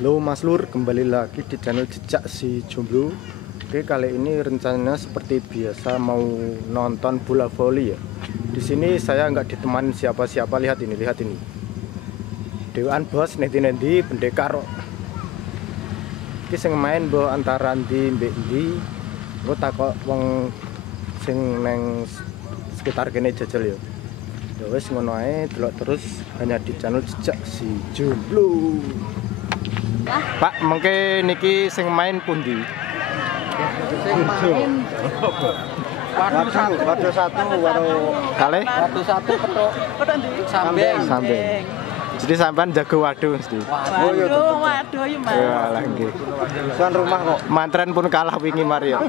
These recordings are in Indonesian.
Halo Mas Lur, kembali lagi di channel Jejak Si Jomblo. Oke, kali ini rencananya seperti biasa mau nonton bola voli ya. Di sini saya nggak ditemani siapa-siapa. Lihat ini. Dewan bos nanti pendekar. Iki sing main mbok antara ndi mbek ndi. Engko takok wong sing neng sekitar kene jajal ya. Ya wis ngono ae, delok terus hanya di channel Jejak Si Jomblo. Pak, mengke niki sing main pundi? Waduh satu, kalih? Waduh satu petuk sambeng. Jadi sampean jago waduh mesti. Waduh ya Mas. Ya lah nggih. Tuan rumah kok. Mantren pun kalah wingi mari ya. Aku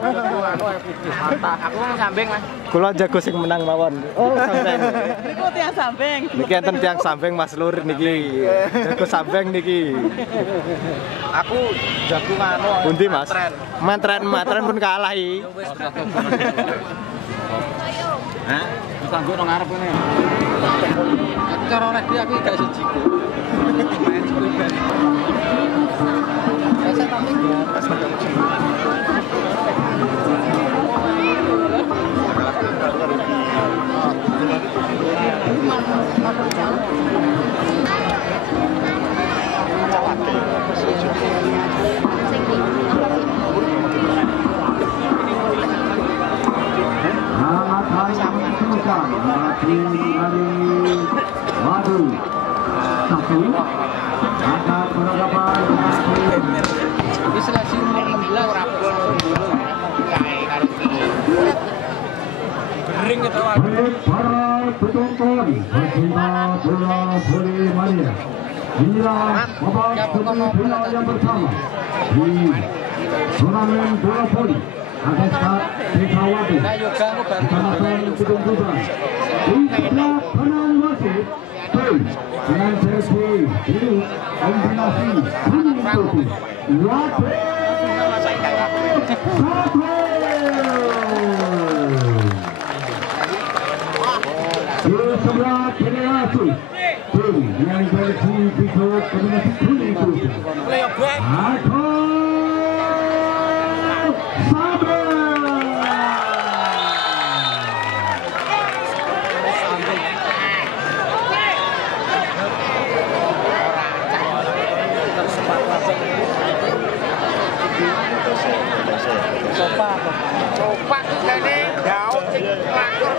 mau sambeng Mas. Kula jago sing menang mawon. Oh, sambeng. Niku tiang sambeng. Niki enten tiang sambeng Mas Lur niki. Jago sambeng niki. Aku jago nganu. Pundi Mas? Mantren pun kalah iki. Hah? Sanggup nang ngarep kene. Cara oleh dia aku gak siji kok. Main sepuluh. Saya tampil seleksi nomor 16 Gering itu para penonton pecinta bola voli mania. Inilah babak semifinal yang pertama di turnamen bola voli Agesta Dekawati Kecamatan Gedung Putra. Di sebelah kanan wasit tim dengan jersey biru kombinasi kuning putih. Di sebelah kiri wasit tim dengan jersey biru kombinasi kuning putih. Coba gane daun sing lakur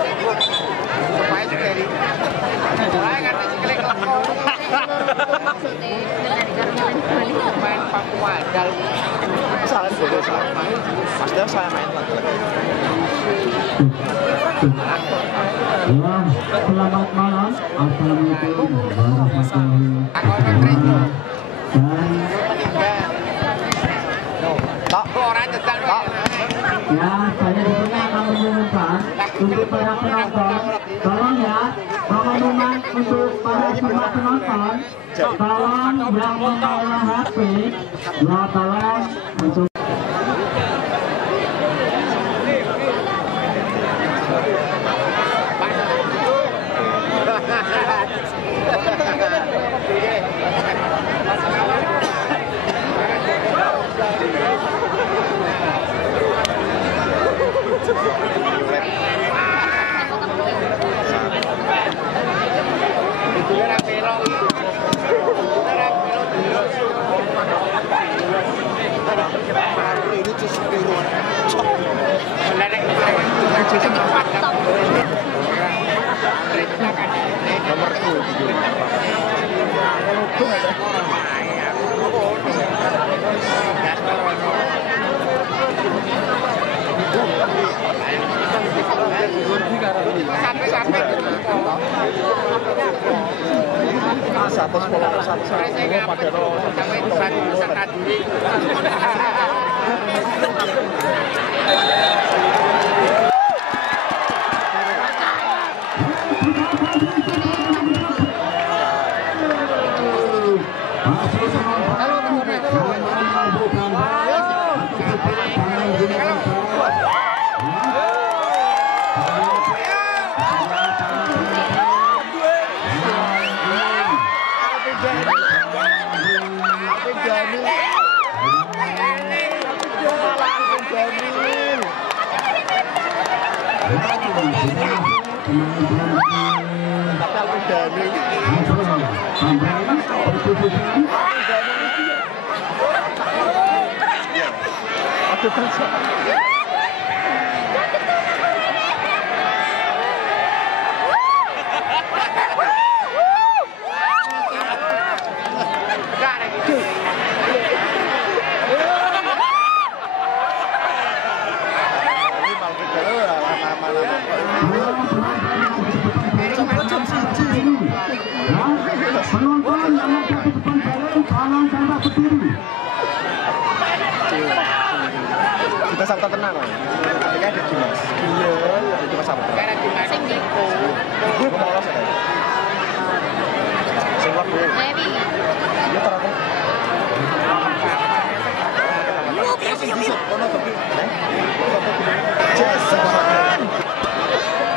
supaya dari mulai nganti sikile keleko main Papua dal salah dulu pasti saya main Selamat malam, assalamualaikum warahmatullahi wabarakatuh. tak orang tetap tak Ya, saya di sini akan mengumumkan untuk para penonton, tolong ya, pengumuman untuk para semua penonton, tolong yang membawa HP, ya tolong untuk Jadi Penonton yang ada di depan balon, tolong tambah berdiri. Kita sabta tenang. Ketika ada Dimas. Iya, itu pas sabta. Karena Dimas sing iku. Gue mau lolos ya. Sing waktu. Iya terang. Jason.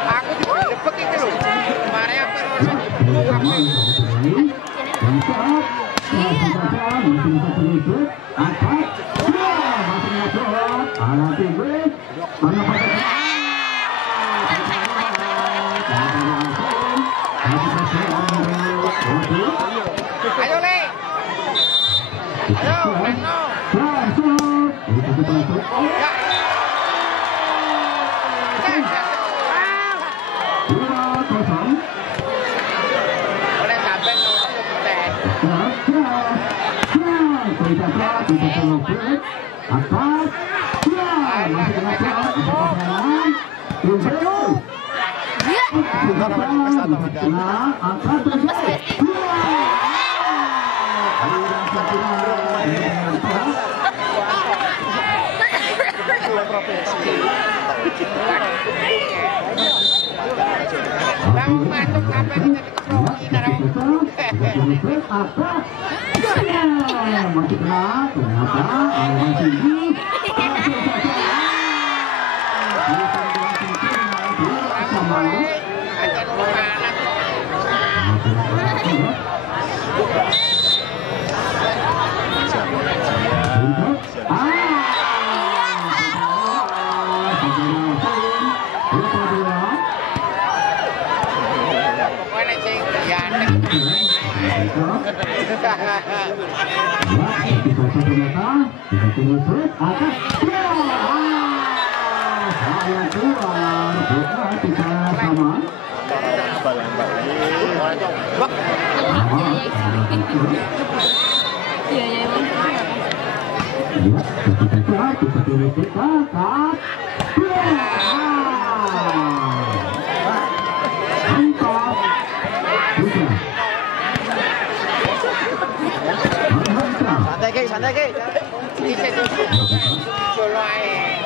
Aku dipek iki lho. Mare aku. Ayo Le. Ayo, Reno. Boleh sampai Bang masuk sampai kita dikeroki karo. Masih kena, ternyata aliran tinggi. Santai ke. Bisa tuh. Solo ae.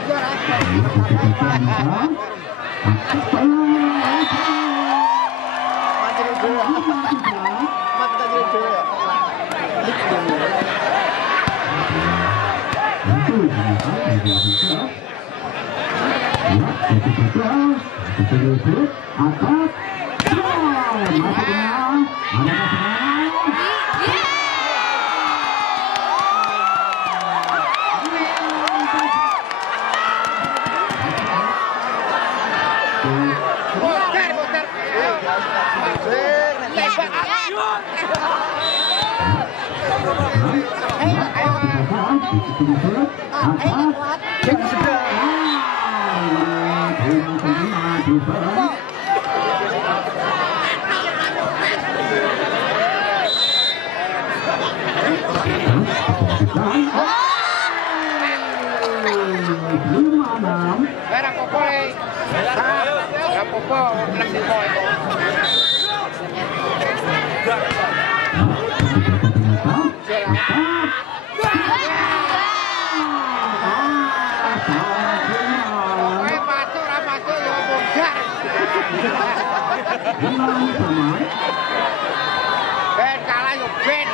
Ben kalah yo ben.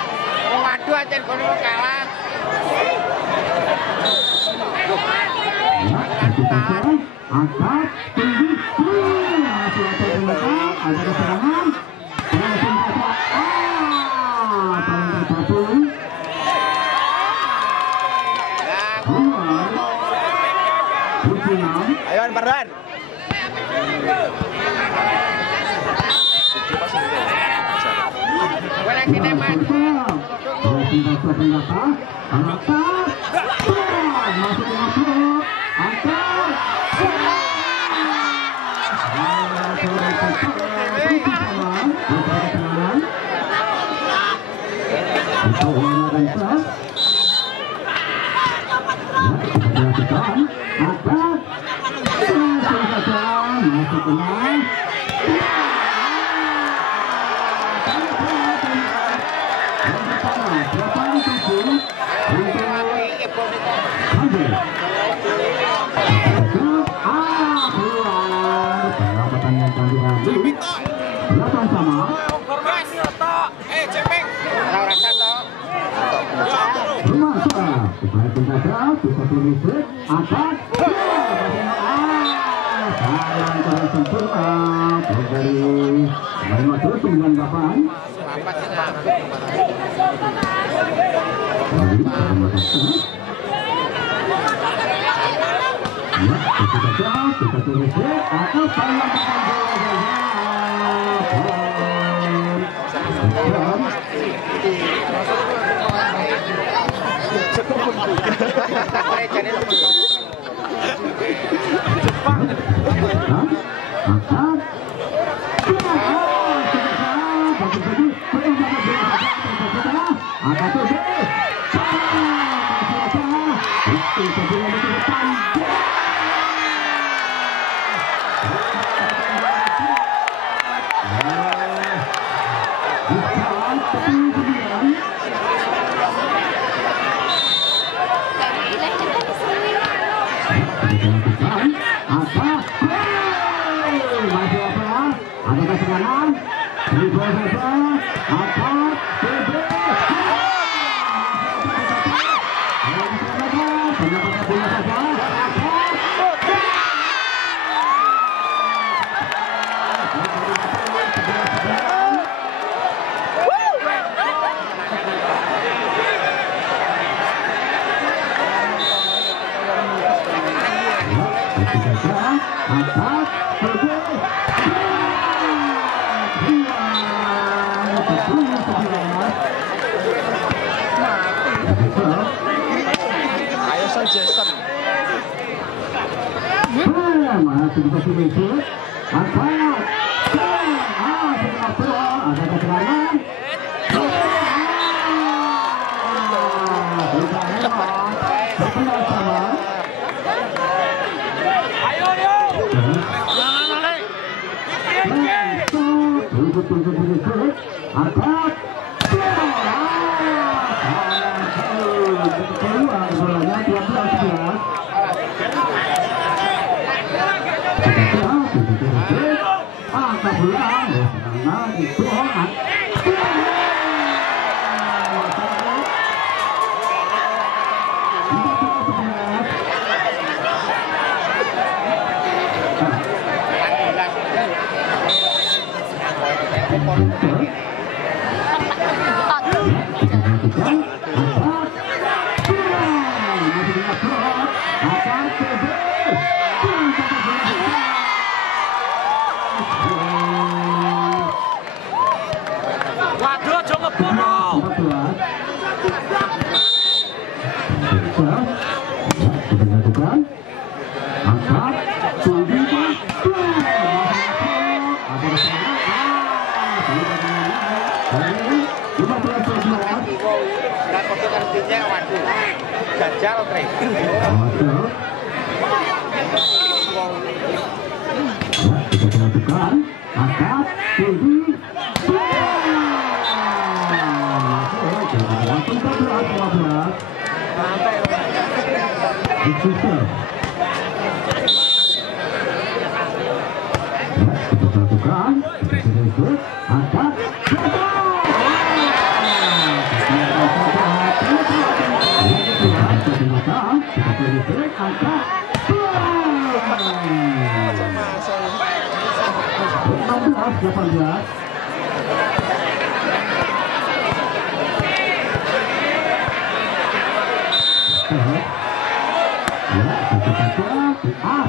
Waduh ancen kono kalah. Angkat tinggi, masih ada belakang, ada serangan, langsung kata, paling terbatul. Ayo Farhan.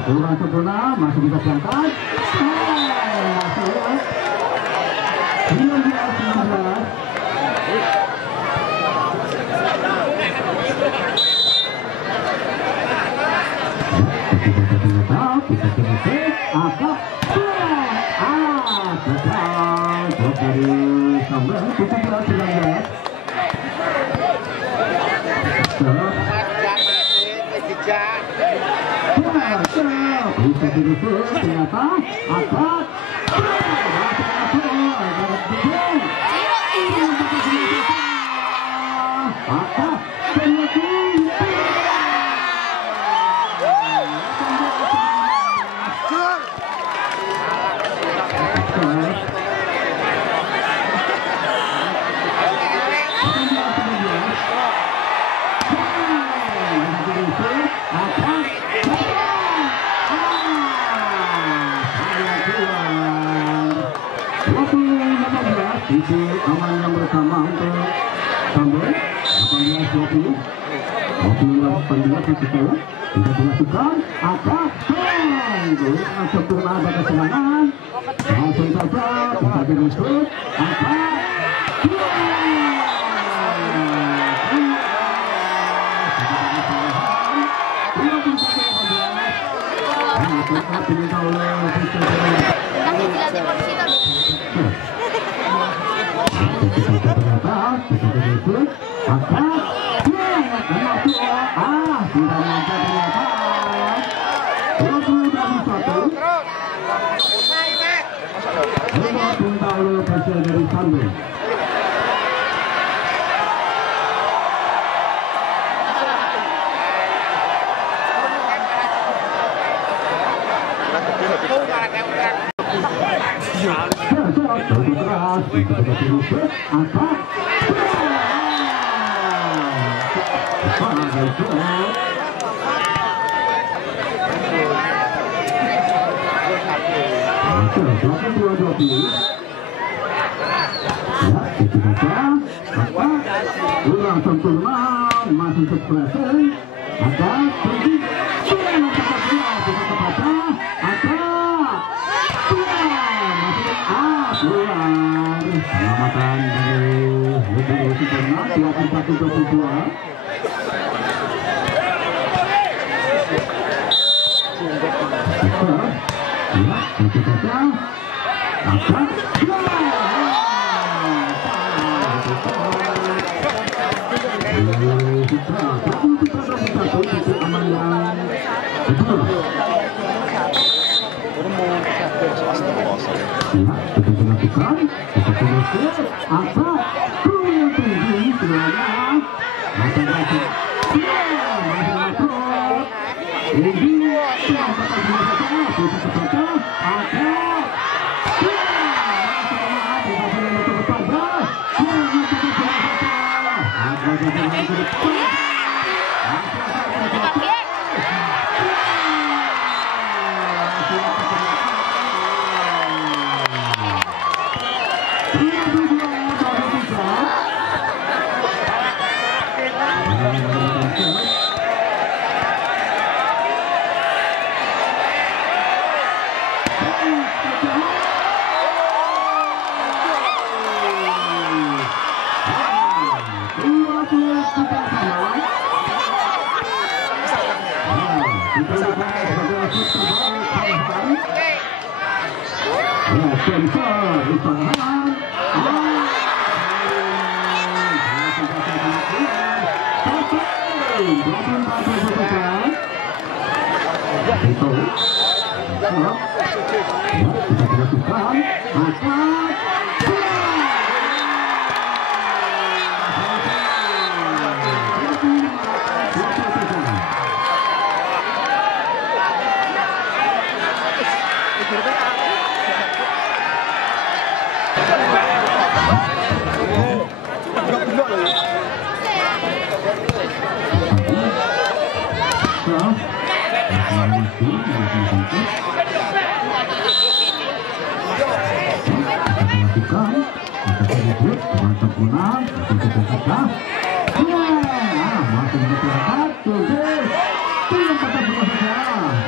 kurang sempurna, masih bisa diangkat. Masuk ya. 19. Itu aman yang bersama untuk Tambol 18-20. Waktu 18 setelah kita dilakukan atas sempurna pada serangan. Langsung saja kita dirusuh atas dari Sambung. Kurang sempurna, masih seperti ada pergi penyelamatan dari Lebih Sempurna 21-22. Ya, itu saja. Angkat.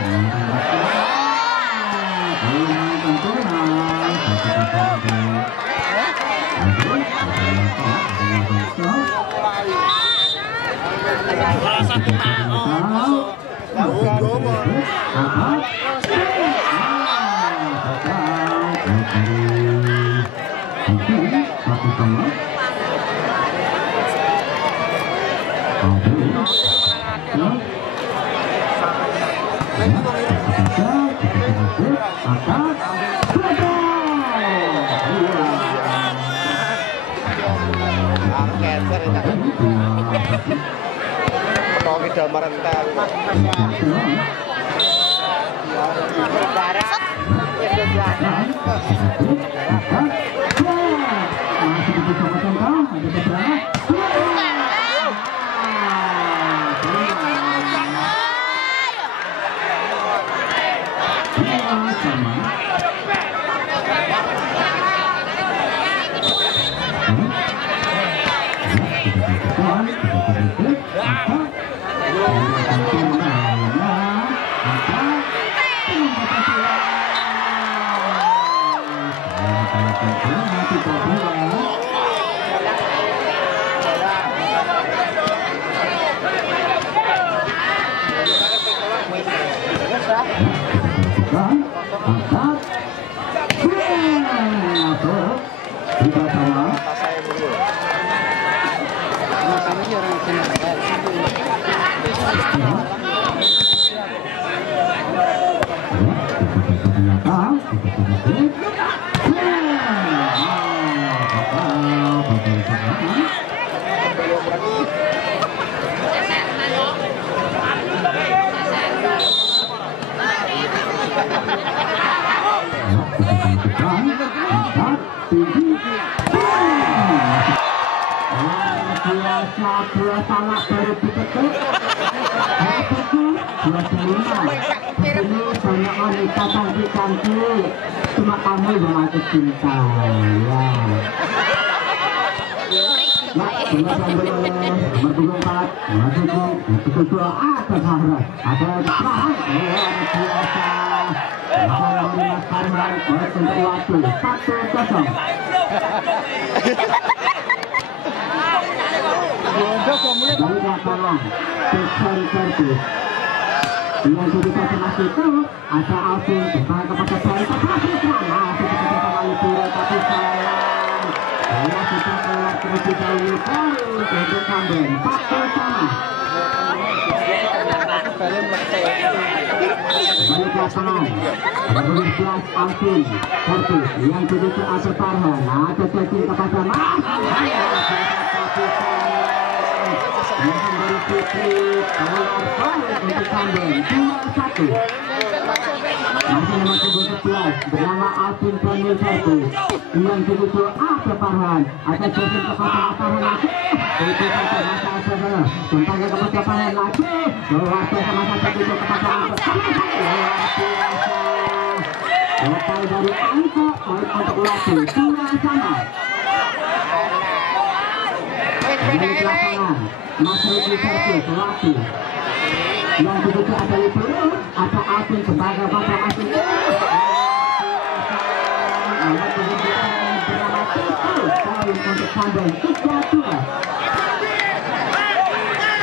Masih Salah satu cuma kamu yang aku cinta ya. Yang kita masih itu ada Alvin kembali kepada saya tapi sayang saya sudah keluar terlebih dahulu untuk kambing 4 sama balik lapangan nomor 11 Alvin Kortis yang dituju Asep Farhan ada setting kepada Mas yang kembali Putri keluar balik untuk kambing 2-1 masih nomor 11 bernama Alvin Daniel Sertu yang dituju Asep Farhan ada setting kepada Farhan lagi itu saja masa Asep kembali kepada Farhan lagi luar biasa masa dituju kepada Asep lokal dari Anko untuk Lati 2 sama dari lapangan masih di servis Lati yang dituju ada itu ada Alvin sebagai pada Alvin bernama Titu poin untuk kambing 3-2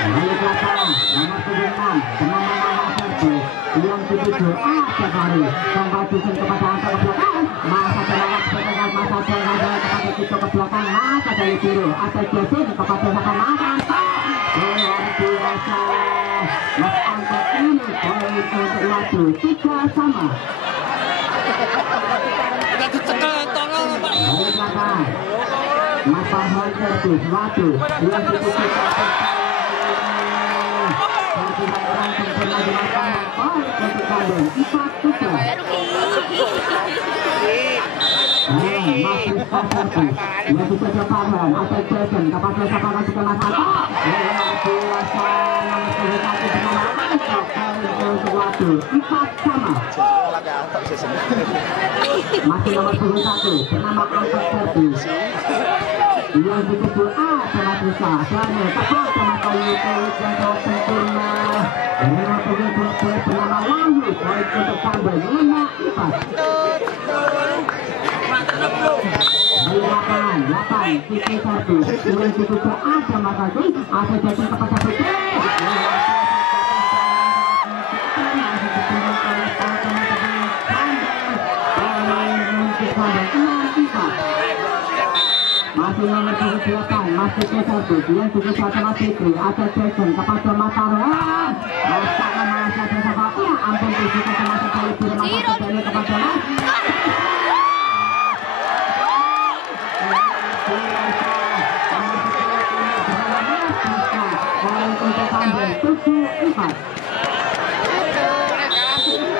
balik lapangan nomor 76 bernama Sertu yang dituju Asep Hari membajukan kepada angka ke belakang masa terlalu setelah masa terlalu kepada Titu ke belakang masa dari biru ada Jason kepada satu masa luar biasa mas angka ini poin untuk Latu 3 sama balik lapangan mas Farhan Sertus Latu yang dituju yang bisa Farhan atau Jason kepada Farhan juga Mas Anto untuk waktu 4 sama masih nomor 21 bernama Angkat Sertus yang dituju A sama Trisa dan tepat sama kayu kulit yang sangat sempurna dengan pengikut bernama Wahyu baik untuk kambing 5-4 8 Kiki 1 yang dituju A sama Kaki ada jatuh kepada Putri Masih nomor 28, masih ke 1, yang juga satu masih itu, ada Jason kepada Mataran. Masa memasih bersama ya, ampun tujuh ke masa kali di rumah satu kepada Mas.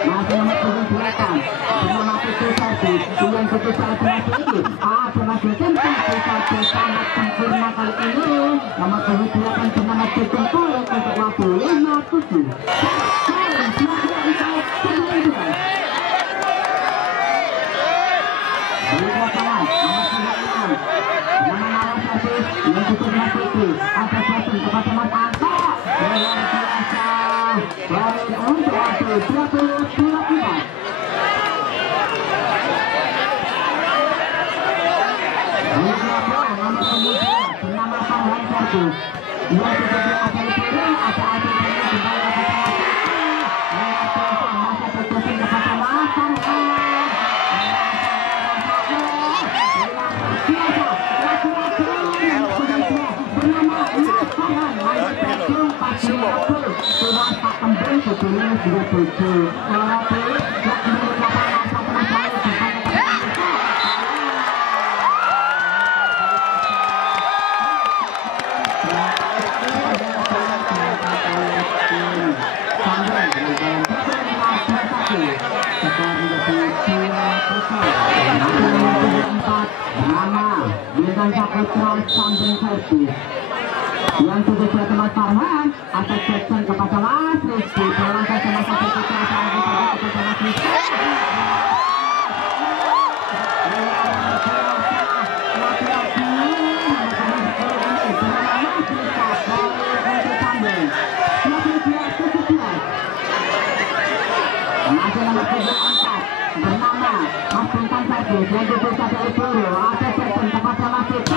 Masih nomor 28, bersama tujuh satu, yang tujuh satu masih itu, ada masih satu sangat sempurna kali ini. Nomor 28 bernama Jason Kolek untuk waktu 57. Yang sudah saya teman Farhan atau Jackson kepada Mas Rizky berlangkah sama satu kecelakaan kepada Mas Rizky. Masih nomor 74 bernama Mas Bintang Servis yang juga satu Iburu atau Jackson kepada Mas Rizky.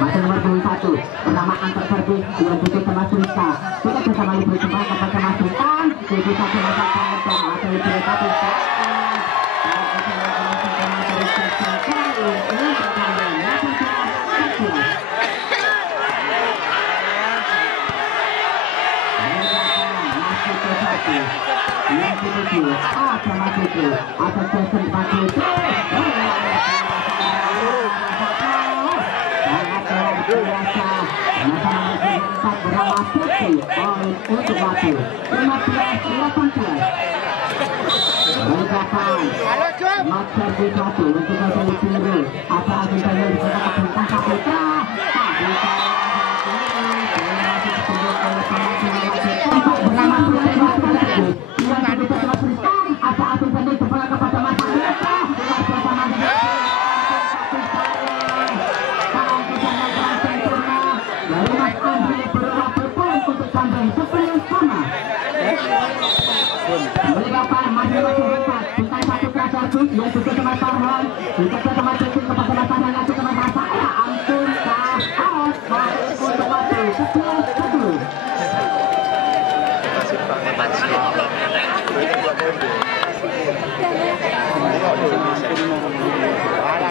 Masih nomor 21 bernama Antar Servis yang butuh sama Surika. Kita bersama Ibu Jembang kepada Mas Sultan. Ibu satu masa atau Ibu satu yang dituju ada Mas Sultan ada Jason Pagi. Untuk waktu 15-18 berikatan Maksar B1 untuk Maksar Biru apa agenda yang digunakan tentang KPK bernama Berlapan masing-masing tempat. Bukan satu kelas servis, yaitu teman Farhan. Kita teman Cecil kepada Farhan dan teman saya. Ampun kah out. Untuk waktu 11-1.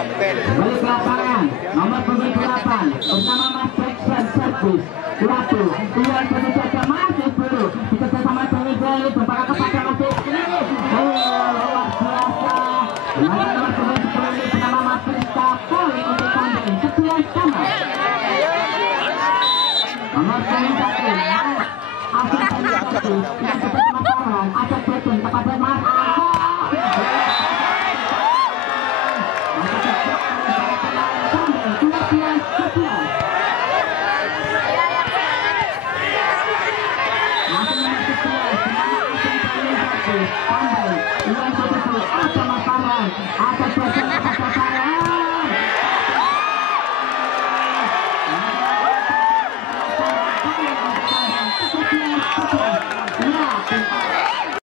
Balik lapangan nomor 8 bersama Mas Jackson Servis 1 Tuan Putih Jaga masih dulu kita sama Tony Beli kembali kepada Mas ini luar biasa nomor 10 bernama Mas Rizka Poli untuk kambing sekian sama nomor 1 Asal yang kita teman-teman ada Jackson kepada